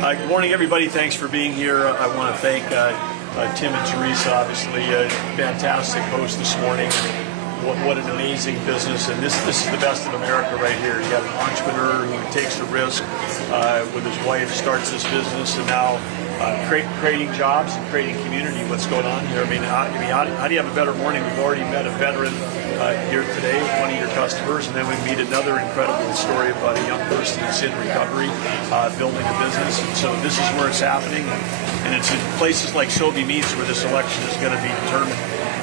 Good morning, everybody. Thanks for being here. I want to thank Tim and Teresa, obviously, fantastic host this morning. What an amazing business, and this is the best of America right here. You got an entrepreneur who takes a risk with his wife, starts this business, and now creating jobs and creating community. What's going on here? I mean, how do you have a better morning? We've already met a veteran here today, one of your customers, and then we meet another incredible story about a young person that's in recovery, building a business. And so this is where it's happening, and it's in places like Sobe Meats where this election is going to be determined.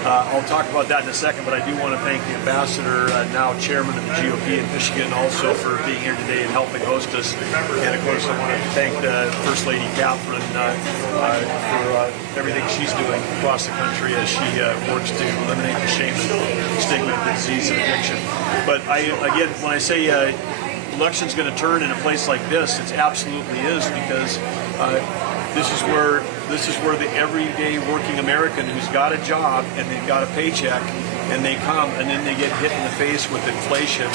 I'll talk about that in a second, but I do want to thank the ambassador, now chairman of the GOP in Michigan, also for being here today and helping host us. And of course, I want to thank First Lady Catherine for everything she's doing across the country as she works to eliminate the shame and stigma of the disease and addiction. But again, when I say election's going to turn in a place like this, it absolutely is, because this is where the everyday working American who's got a job and they've got a paycheck, and they come and then they get hit in the face with inflation,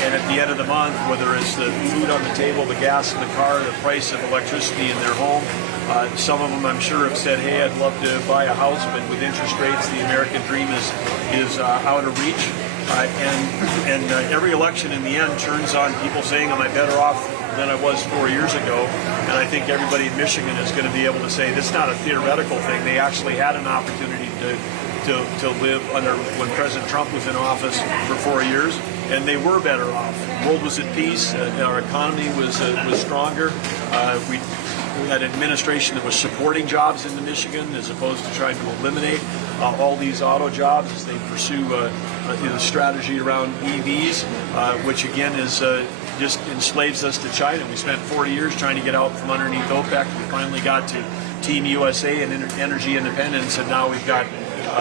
and at the end of the month, whether it's the food on the table, the gas in the car, the price of electricity in their home, some of them I'm sure have said, hey, I'd love to buy a house, but with interest rates, the American dream is out of reach. And every election in the end turns on people saying, am I better off than I was 4 years ago? And I think everybody in Michigan is going to be able to say this is not a theoretical thing. They actually had an opportunity to live under when President Trump was in office for 4 years, and they were better off. The world was at peace. Our economy was stronger. We had an administration that was supporting jobs into Michigan as opposed to trying to eliminate all these auto jobs as they pursue a strategy around EVs, which again is just enslaves us to China. We spent 40 years trying to get out from underneath OPEC. We finally got to Team USA and energy independence, and now we've got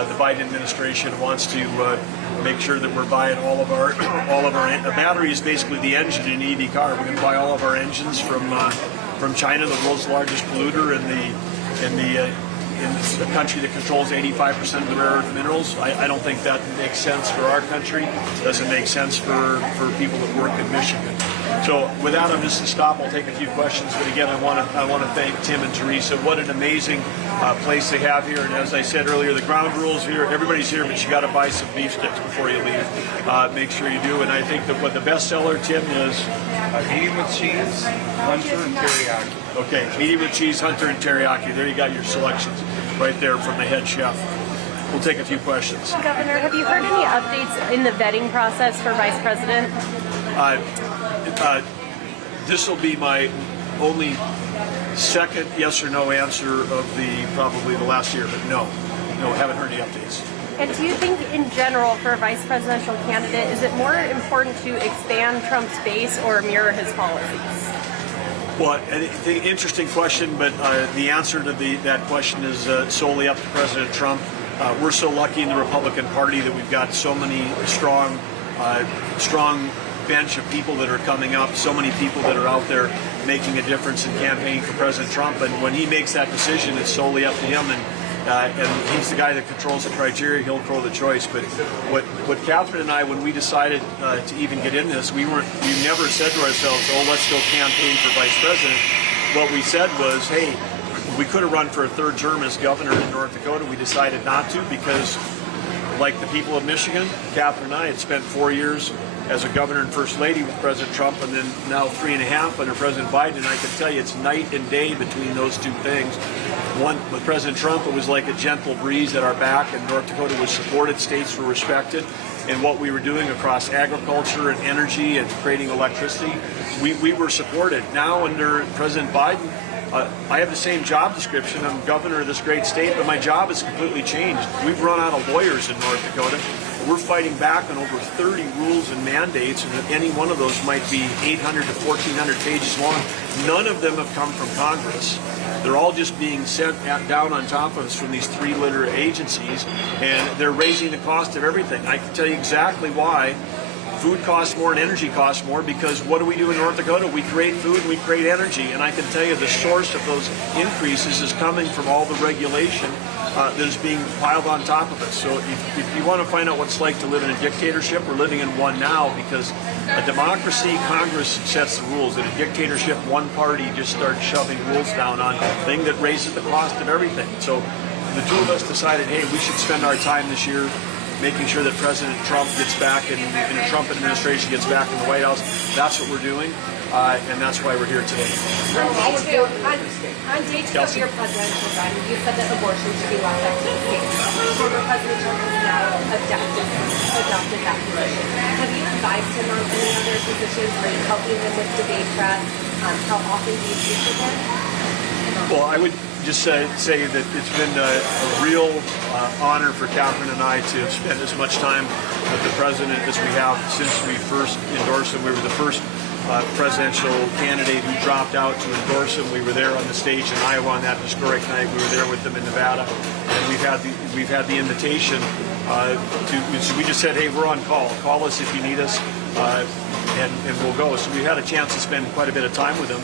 the Biden administration wants to make sure that we're buying all of our a battery is basically the engine in an EV car. We're going to buy all of our engines from China, the world's largest polluter in the country that controls 85% of the rare earth minerals. I don't think that makes sense for our country. It doesn't make sense for people that work in Michigan. So with that, I'm just going to stop. I'll take a few questions. But again, I want to thank Tim and Teresa. What an amazing place they have here. And as I said earlier, the ground rules here, everybody's here, but you got to buy some beef sticks before you leave. Make sure you do. And I think that what the best seller, Tim, is medium with cheese, hunter, and teriyaki. Okay, medium with cheese, hunter, and teriyaki. There you got your selections right there from the head chef. We'll take a few questions. Governor, have you heard any updates in the vetting process for Vice President? This will be my only second yes or no answer of probably the last year, but no, haven't heard any updates. And do you think, in general, for a vice presidential candidate, is it more important to expand Trump's base or mirror his policies? Well, the interesting question, but the answer to that question is solely up to President Trump. We're so lucky in the Republican Party that we've got so many strong bench of people that are coming up, so many people that are out there making a difference in campaigning for President Trump. And when he makes that decision, it's solely up to him. And he's the guy that controls the criteria. He'll control the choice. But what Catherine and I, when we decided to even get in this, we never said to ourselves, "Oh, let's go campaign for vice president." What we said was, "Hey, we could have run for a third term as governor in North Dakota. We decided not to because, like the people of Michigan, Catherine and I had spent 4 years as a governor and first lady with President Trump, and then now 3.5 under President Biden. And I can tell you, it's night and day between those two things. One, with President Trump, it was like a gentle breeze at our back, and North Dakota was supported, states were respected, and what we were doing across agriculture and energy and creating electricity, we were supported. Now under President Biden, I have the same job description. I'm governor of this great state, but my job has completely changed. We've run out of lawyers in North Dakota. We're fighting back on over 30 rules and mandates, and any one of those might be 800 to 1,400 pages long. None of them have come from Congress. They're all just being sent down on top of us from these three-letter agencies, and they're raising the cost of everything. I can tell you exactly why food costs more and energy costs more, because what do we do in North Dakota? We create food and we create energy, and I can tell you the source of those increases is coming from all the regulation that is being piled on top of it. So if you want to find out what it's like to live in a dictatorship, we're living in one now, because a democracy, Congress sets the rules. In a dictatorship, one party just starts shoving rules down on a thing that raises the cost of everything. So the two of us decided, hey, we should spend our time this year making sure that President Trump gets back and the Trump administration gets back in the White House. That's what we're doing, and that's why we're here today. On day two of your presidential run, you said that abortion should be left up to the states. Former President Trump has now adopted that position. Have you advised him on any other positions? Are you helping him with debate prep? How often do you speak with him? Well, I would just say that it's been a real honor for Catherine and I to have spent as much time with the president as we have since we first endorsed him. We were the first presidential candidate who dropped out to endorse him. We were there on the stage in Iowa on that historic night. We were there with them in Nevada, and we've had the invitation so we just said, hey, we're on call. Call us if you need us, and we'll go. So we had a chance to spend quite a bit of time with him.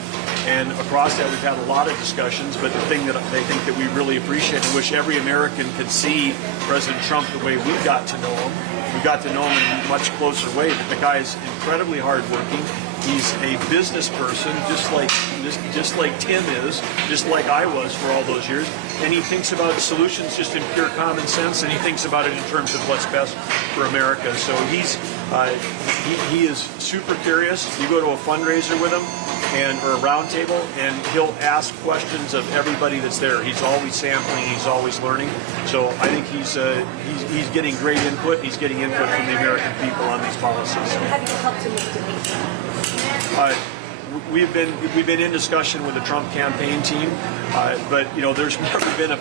And across that, we've had a lot of discussions, but the thing that I think that we really appreciate and wish every American could see President Trump the way we got to know him. We got to know him in a much closer way, but the guy is incredibly hardworking. He's a business person, just like Tim is, just like I was for all those years. And he thinks about solutions just in pure common sense, and he thinks about it in terms of what's best for America. So he is super curious. You go to a fundraiser with him, or a round table, and he'll ask questions of everybody that's there. He's always sampling. He's always learning. So I think he's getting great input. He's getting input from the American people on these policies. Have you helped him with debate? We've been in discussion with the Trump campaign team, but there's never been a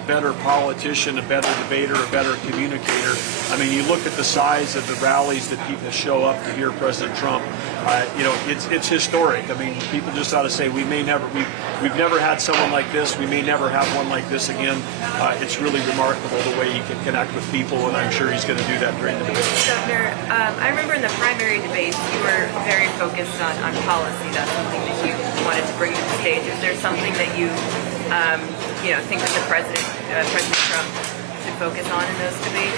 better politician, a better debater, a better communicator. I mean, you look at the size of the rallies that people show up to hear President Trump. It's historic. I mean, people just ought to say we've never had someone like this. We may never have one like this again. It's really remarkable the way he can connect with people, and I'm sure he's going to do that during the debate. Governor, I remember in the primary debates you were very focused on policy. That's something that you wanted to bring to the stage. Is there something that you think that the President Trump should focus on in those debates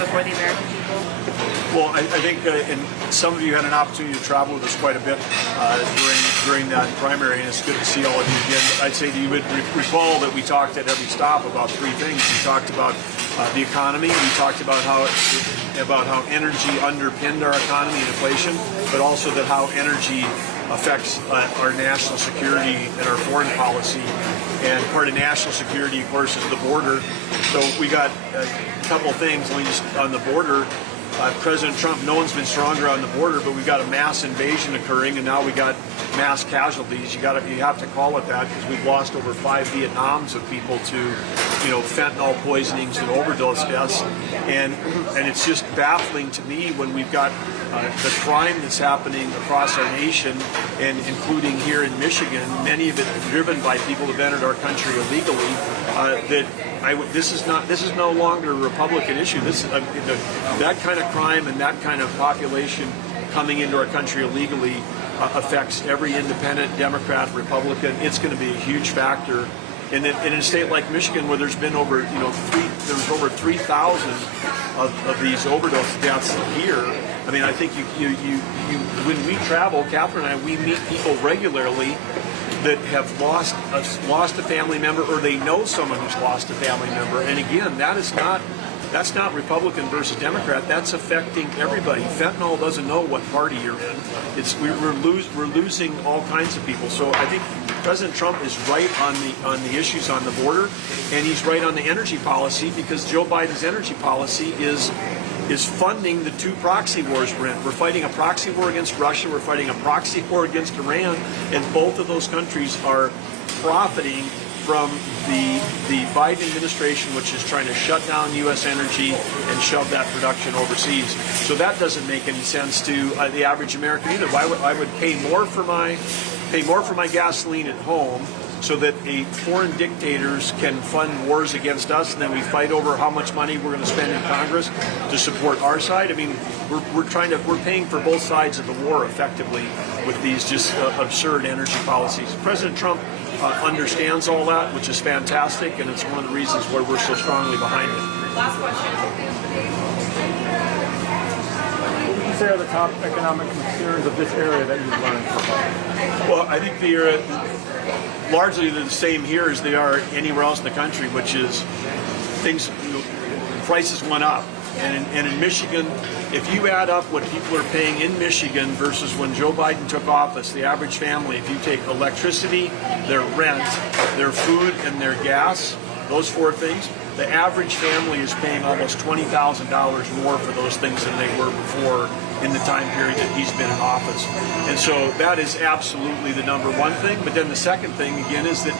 before the American people? Well, I think, and some of you had an opportunity to travel with us quite a bit during that primary, and it's good to see all of you again. I'd say that you would recall that we talked at every stop about three things. We talked about the economy. We talked about how energy underpinned our economy and inflation, but also that how energy affects our national security and our foreign policy. And part of national security, of course, is the border. So we got a couple of things. On the border, President Trump, no one's been stronger on the border, but we got a mass invasion occurring, and now we got mass casualties. You have to call it that, because we've lost over 5 Vietnams of people to fentanyl poisonings and overdose deaths, and it's just baffling to me when we've got the crime that's happening across our nation, and including here in Michigan, many of it driven by people who've entered our country illegally. This is no longer a Republican issue. That kind of crime and that kind of population coming into our country illegally affects every independent, Democrat, Republican. It's going to be a huge factor. And in a state like Michigan, where there's been over 3,000 of these overdose deaths here. I mean, I think when we travel, Catherine and I, we meet people regularly that have lost a family member, or they know someone who's lost a family member. And again, that's not Republican versus Democrat. That's affecting everybody. Fentanyl doesn't know what party you're in. We're losing all kinds of people. So I think President Trump is right on the issues on the border, and he's right on the energy policy, because Joe Biden's energy policy is funding the two proxy wars we're in. We're fighting a proxy war against Russia. We're fighting a proxy war against Iran, and both of those countries are profiting from the Biden administration, which is trying to shut down U.S. energy and shove that production overseas. So that doesn't make any sense to the average American either. I would pay more for my gasoline at home so that foreign dictators can fund wars against us, and then we fight over how much money we're going to spend in Congress to support our side. I mean, we're paying for both sides of the war effectively with these just absurd energy policies. President Trump understands all that, which is fantastic, and it's one of the reasons why we're so strongly behind it. Last question. What would you say are the top economic concerns of this area that you've learned so far? Well, I think they're largely the same here as they are anywhere else in the country, which is prices went up. And in Michigan, if you add up what people are paying in Michigan versus when Joe Biden took office, the average family, if you take electricity, their rent, their food, and their gas, those four things, the average family is paying almost $20,000 more for those things than they were before in the time period that he's been in office. And so that is absolutely the number one thing. But then the second thing, again, is that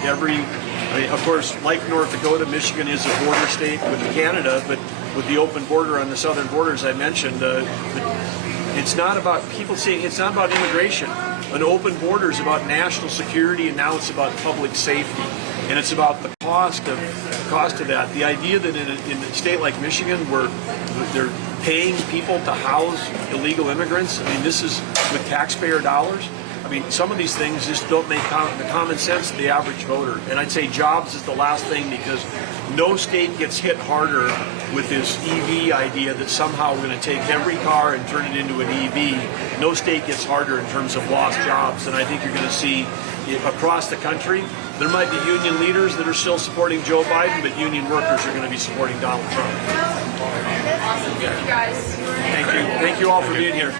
of course, like North Dakota, Michigan is a border state with Canada, but with the open border on the southern border, as I mentioned, it's not about people saying it's not about immigration. An open border is about national security, and now it's about public safety, and it's about the cost of that. The idea that in a state like Michigan, where they're paying people to house illegal immigrants, I mean, this is with taxpayer dollars. I mean, some of these things just don't make the common sense to the average voter. And I'd say jobs is the last thing, because no state gets hit harder with this EV idea that somehow we're going to take every car and turn it into an EV. No state gets harder in terms of lost jobs. And I think you're going to see across the country, there might be union leaders that are still supporting Joe Biden, but union workers are going to be supporting Donald Trump. Awesome. Thank you guys. Thank you. Thank you all for being here.